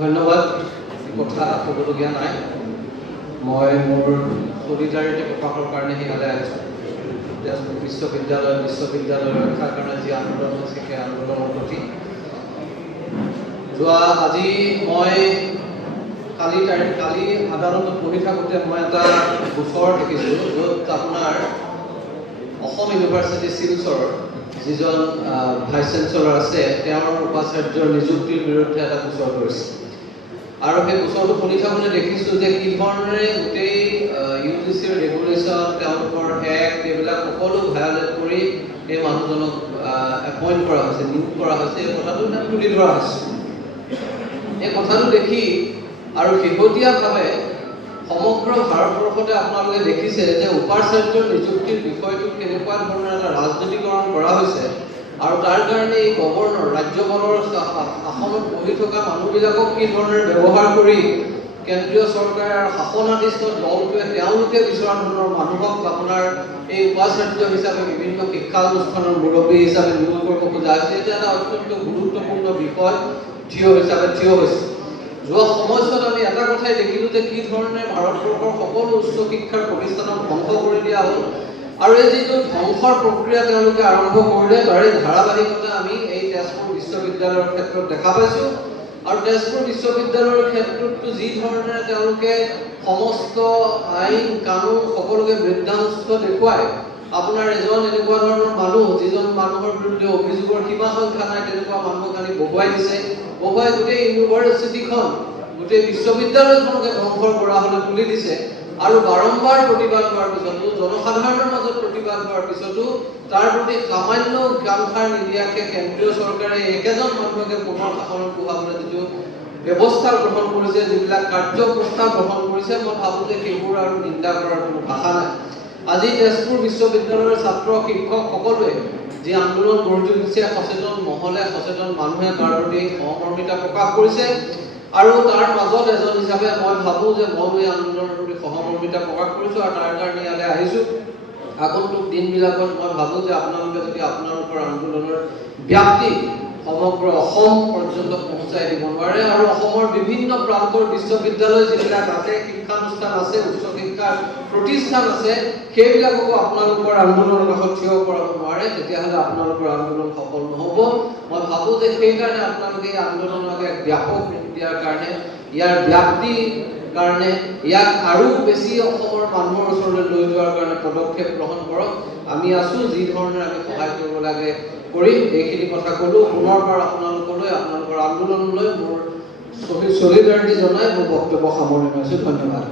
ধন্যবাদ। কথা ক'বলগীয়া নাই। মই মোৰ সলিডাৰিটি প্ৰকাশৰ কাৰণে ইয়ালৈ আহিছোঁ। তেজপুৰ বিশ্ববিদ্যালয় ৰক্ষাৰ কাৰণে যি আন্দোলন হৈছে সেই আন্দোলনৰ প্ৰতি আজি মই কালি আদালতত পঢ়ি থাকোঁতে মই এটা গোচৰ দেখিছোঁ, য'ত আপোনাৰ অসম ইউনিভাৰ্চিটি শিলচৰৰ যিজন ভাইচ চেঞ্চেলৰ আছে তেওঁৰ উপাচাৰ্যৰ নিযুক্তিৰ বিৰুদ্ধে এটা গোচৰ কৰিছে। আৰু সেই গোচৰটো শুনি থাকোঁতে দেখিছোঁ যে কি ধৰণেৰে গোটেই UGCৰ ৰেগুলেশ্যন, তেওঁলোকৰ এক্ট এইবিলাক সকলো ভায়লেট কৰি এই মানুহজনক এপইণ্ট কৰা হৈছে, নিয়োগ কৰা হৈছে। এই কথাটো তুলি ধৰা হৈছে। এই কথাটো দেখি আৰু শেহতীয়াভাৱে সমগ্ৰ ভাৰতবৰ্ষতে আপোনালোকে দেখিছে যে উপাচাৰ্যৰ নিযুক্তিৰ বিষয়টো কেনেকুৱা ধৰণৰ এটা ৰাজনীতিকৰণ কৰা হৈছে। আৰু তাৰ কাৰণে এই গভৰ্ণৰ ৰাজ্যপালৰ আসনত বহি থকা মানুহবিলাকক কি ধৰণেৰে ব্যৱহাৰ কৰি কেন্দ্ৰীয় চৰকাৰৰ শাসনাধীষ্ঠ দলটোৱে তেওঁলোকে বিচৰা ধৰণৰ মানুহক আপোনাৰ এই উপাচাৰ্য হিচাপে বিভিন্ন শিক্ষানুষ্ঠানৰ মুৰব্বী হিচাপে নিয়োগ কৰিব খোজা হৈছে। এটা এটা অত্যন্ত গুৰুত্বপূৰ্ণ বিষয় থিয় হৈছে। যোৱা সময়ছোৱাত আমি এটা কথাই দেখিলোঁ যে কি ধৰণে ভাৰতবৰ্ষৰ সকলো উচ্চ শিক্ষাৰ প্ৰতিষ্ঠানক ধ্বংস কৰি দিয়া হ'ল। আৰু এই যিটো ধ্বংসৰ প্ৰক্ৰিয়া তেওঁলোকে আৰম্ভ কৰিলে তাৰে ধাৰাবাহিকতা আমি এই তেজপুৰ বিশ্ববিদ্যালয়ৰ ক্ষেত্ৰত দেখা পাইছোঁ। আৰু তেজপুৰ বিশ্ববিদ্যালয়ৰ ক্ষেত্ৰতো যি ধৰণে তেওঁলোকে সমস্ত আইন কানুন সকলোকে বৃদ্ধাংশ দেখুৱাই আপোনাৰ এজন এনেকুৱা ধৰণৰ মানুহ যিজন মানুহৰ বিৰুদ্ধে অভিযোগৰ সীমা সংখ্যা নাই তেনেকুৱা মানুহক আনি বহুৱাই দিছে। বহুৱাই গোটেই ইউনিভাৰ্চিটিখন গোটেই বিশ্ববিদ্যালয়খনকে ধ্বংসৰ কৰা হ'লে তুলি দিছে। আৰু বাৰম্বাৰ প্ৰতিবাদ হোৱাৰ পিছতো জনসাধাৰণৰ মাজত প্ৰতিবাদ হোৱাৰ পিছতো তাৰ প্ৰতি সামান্য কাণসাৰ নিদিয়াকৈ কেন্দ্ৰীয় চৰকাৰে একেজন মানুহকে পুনৰ শাসনত বহাবলৈ যিটো ব্যৱস্থা গ্ৰহণ কৰিছে, যিবিলাক কাৰ্য প্ৰস্তাৱ গ্ৰহণ কৰিছে, মই ভাবোঁ যে সেইবোৰ আৰু নিন্দা কৰাৰ কোনো ভাষা নাই। আজি তেজপুৰ বিশ্ববিদ্যালয়ৰ ছাত্ৰ শিক্ষক সকলোৱে যি আন্দোলন গঢ়ি তুলিছে, সচেতন মহলে সচেতন মানুহে তাৰ প্ৰতি সহমৰ্মিতা প্ৰকাশ কৰিছে। আৰু তাৰ মাজত এজন হিচাপে মই ভাবোঁ যে মই এই আন্দোলনৰ প্ৰতি সহমৰ্মিতা প্ৰকাশ কৰিছোঁ আৰু তাৰ কাৰণে ইয়ালৈ আহিছোঁ। আগন্তুক দিনবিলাকত মই ভাবোঁ যে আপোনালোকে যদি আপোনালোকৰ আন্দোলনৰ ব্যাপ্তি সমগ্ৰ অসম পৰ্যন্ত পहुঁচাই দিব নোৱাৰে আৰু অসমৰ বিভিন্ন প্ৰান্তৰ বিশ্ববিদ্যালয় যিবিলাক আছে, শিক্ষানুষ্ঠান আছে, উচ্চ শিক্ষাৰ প্ৰতিষ্ঠান আছে, সেইবিলাককো আপোনালোকৰ আন্দোলনৰ কাষত থিয় কৰাব নোৱাৰে, তেতিয়াহ'লে আপোনালোকৰ আন্দোলন সফল নহ'ব। মই ভাবোঁ যে সেইকাৰণে আপোনালোকে এই আন্দোলনক এক ব্যাপক ৰূপ দিয়াৰ কাৰণে, ইয়াৰ ব্যাপ্তিৰ কাৰণে, ইয়াক আৰু বেছি অসমৰ মানুহৰ ওচৰলৈ লৈ যোৱাৰ কাৰণে পদক্ষেপ গ্ৰহণ কৰক। আমি আছোঁ, যি ধৰণে আমি সহায় কৰিব লাগে কৰিম। এইখিনি কথা ক'লোঁ। পুনৰবাৰ আপোনালোকলৈ, আপোনালোকৰ আন্দোলনলৈ মোৰ চলিডাৰিটি জনাই মোৰ বক্তব্য সামৰণি মাৰিছোঁ। ধন্যবাদ।